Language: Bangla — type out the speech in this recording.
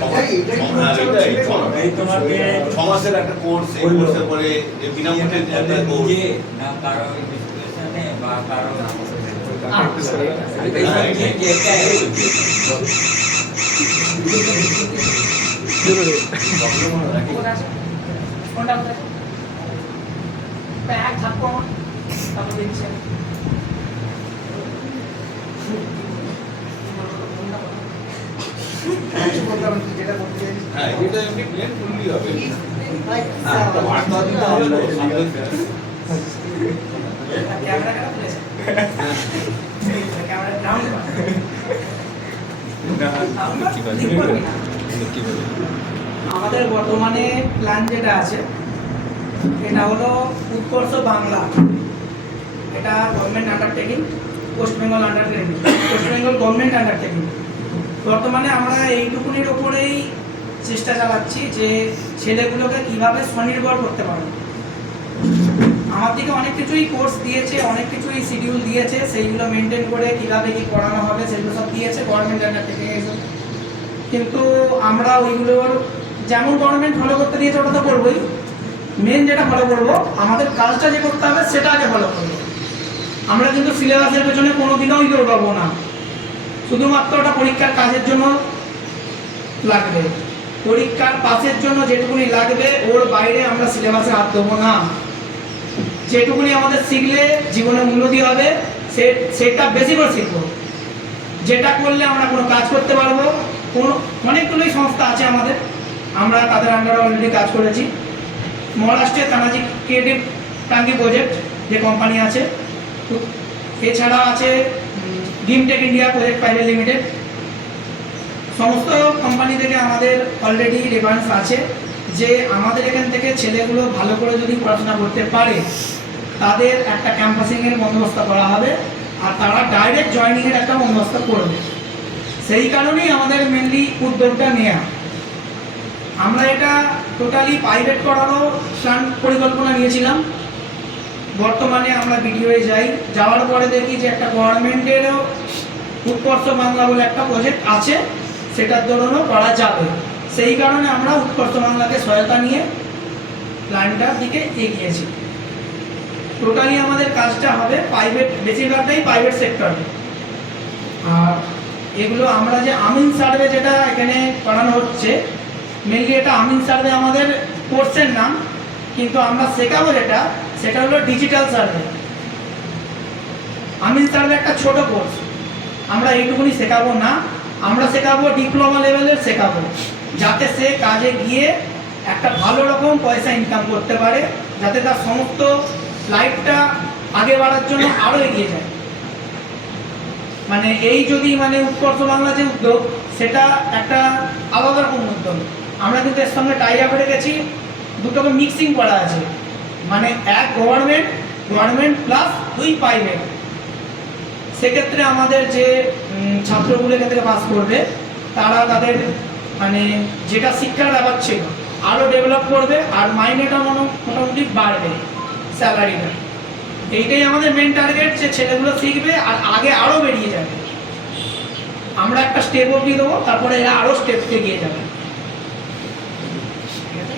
তোমাকে সমাজের একটা কোর্স, এই কোর্সের পরে বিনামূল্যে একটা কোর্স না কারো ডিসকাশনে বা কারো ব্যাগ থাকবো তারপর দিচ্ছে যেটা করতে হ্যাঁ এটা এমনি প্লেন ফুললি হবে ক্যামেরা কেন খুলেছে ক্যামেরা গ্রাউন্ড আমাদের বর্তমানে প্ল্যান যেটা আছে এটা হলো উৎকর্ষ বাংলা। এটা government undertaking, West Bengal undertaking, West Bengal government undertaking. বর্তমানে আমরা এইটুকুনির ওপরেই চেষ্টা চালাচ্ছি যে ছেলেগুলোকে কিভাবে স্বনির্ভর করতে পারবো। আমার দিকে অনেক কিছুই কোর্স দিয়েছে, অনেক কিছুই শিডিউল দিয়েছে, সেইগুলো মেনটেন করে কিভাবে কি পড়ানো হবে সেগুলো সব দিয়েছে গভর্নমেন্ট আন্ডারটেকিং। কিন্তু আমরা ওইগুলোর যেমন গভর্নমেন্ট ফলো করতে দিয়েছে ওটা তো করবোই, মেন যেটা ফলো করবো আমাদের কাজটা যে করতে হবে সেটা আগে ফলো করবো। আমরা কিন্তু সিলেবাসের পেছনে কোনোদিনও দৌড়াবো না, শুধুমাত্র ওটা পরীক্ষার কাজের জন্য লাগবে, পরীক্ষার পাসের জন্য যেটুকুনি লাগবে ওর বাইরে আমরা সিলেবাসে হাত দেবো না। যেটুকুনি আমাদের শিখলে জীবনে উন্নতি হবে সেটা বেশি করে শিখবো, যেটা করলে আমরা কোনো কাজ করতে পারবো। অনেকগুলোই সংস্থা আছে আমাদের, আমরা তাদের আন্ডারে অলরেডি কাজ করেছি। মহারাষ্ট্রের তানাজি ক্রিয়েটিভ টাঙ্কি প্রজেক্ট যে কোম্পানি আছে, এছাড়া আছে ডিমটেক ইন্ডিয়া প্রজেক্ট প্রাইভেট লিমিটেড। সমস্ত কোম্পানি থেকে আমাদের অলরেডি রেফারেন্স আছে যে আমাদের এখান থেকে ছেলেগুলো ভালো করে যদি পড়াশোনা করতে পারে তাদের একটা ক্যাম্পাসিংয়ের বন্দোবস্ত করা হবে আর তারা ডাইরেক্ট জয়েনিংয়ের একটা বন্দোবস্ত করবে। সেই কারণেই আমাদের মেনলি উদ্যোগটা নেওয়া। আমরা এটা টোটালি প্রাইভেট করারও পরিকল্পনা নিয়েছিলাম। বর্তমানে আমরা ভিডিওয়ে যাওয়ার পরে দেখি যে একটা গভর্নমেন্টেরও উৎকর্ষ বাংলা বলে একটা প্রজেক্ট আছে, সেটার দরুনও করা যাবে। সেই কারণে আমরা উৎকর্ষ বাংলাকে সহায়তা নিয়ে প্ল্যানটার দিকে এগিয়েছি। টোটালি আমাদের কাজটা হবে প্রাইভেট, বেশিরভাগটাই প্রাইভেট সেক্টরে। আর এগুলো আমরা যে আমিন সার্ভে যেটা এখানে করানো হচ্ছে, মেনলি এটা আমিন সার্ভে আমাদের কোর্সের নাম, কিন্তু আমরা শেখাবো সেটা হলো ডিজিটাল সার্ভে। আমিন সার্ভে একটা ছোট কোর্স, আমরা এইটুকুনি শেখাবো না, আমরা শেখাবো ডিপ্লোমা লেভেলের শেখাবো, যাতে সে কাজে গিয়ে একটা ভালো রকম পয়সা ইনকাম করতে পারে, যাতে তার সমস্ত লাইফটা আগে বাড়ার জন্য আরও এগিয়ে যায়। মানে এই যদি উৎকর্ষ বাংলা যে উদ্যোগ, সেটা একটা আলাদা রকম উদ্যোগ। আমরা কিন্তু এর সঙ্গে টাই আপ রেখেছি, দুটোকে মিক্সিং করা আছে, মানে এক গভর্নমেন্ট প্লাস দুই প্রাইভেট। সেক্ষেত্রে আমাদের যে ছাত্রগুলো এখান থেকে পাস করবে তারা তাদের যেটা শিক্ষার ব্যাপার ছিল আরও ডেভেলপ করবে, আর মাইনেটা মোটামুটি বাড়বে, স্যালারিটা। এইটাই আমাদের মেন টার্গেট, যে ছেলেগুলো শিখবে আর আগে আরও বেরিয়ে যাবে। আমরা একটা স্টেপ অবধি দেবো, তারপরে এরা আরও স্টেপ এগিয়ে যাবে। ঠিক আছে।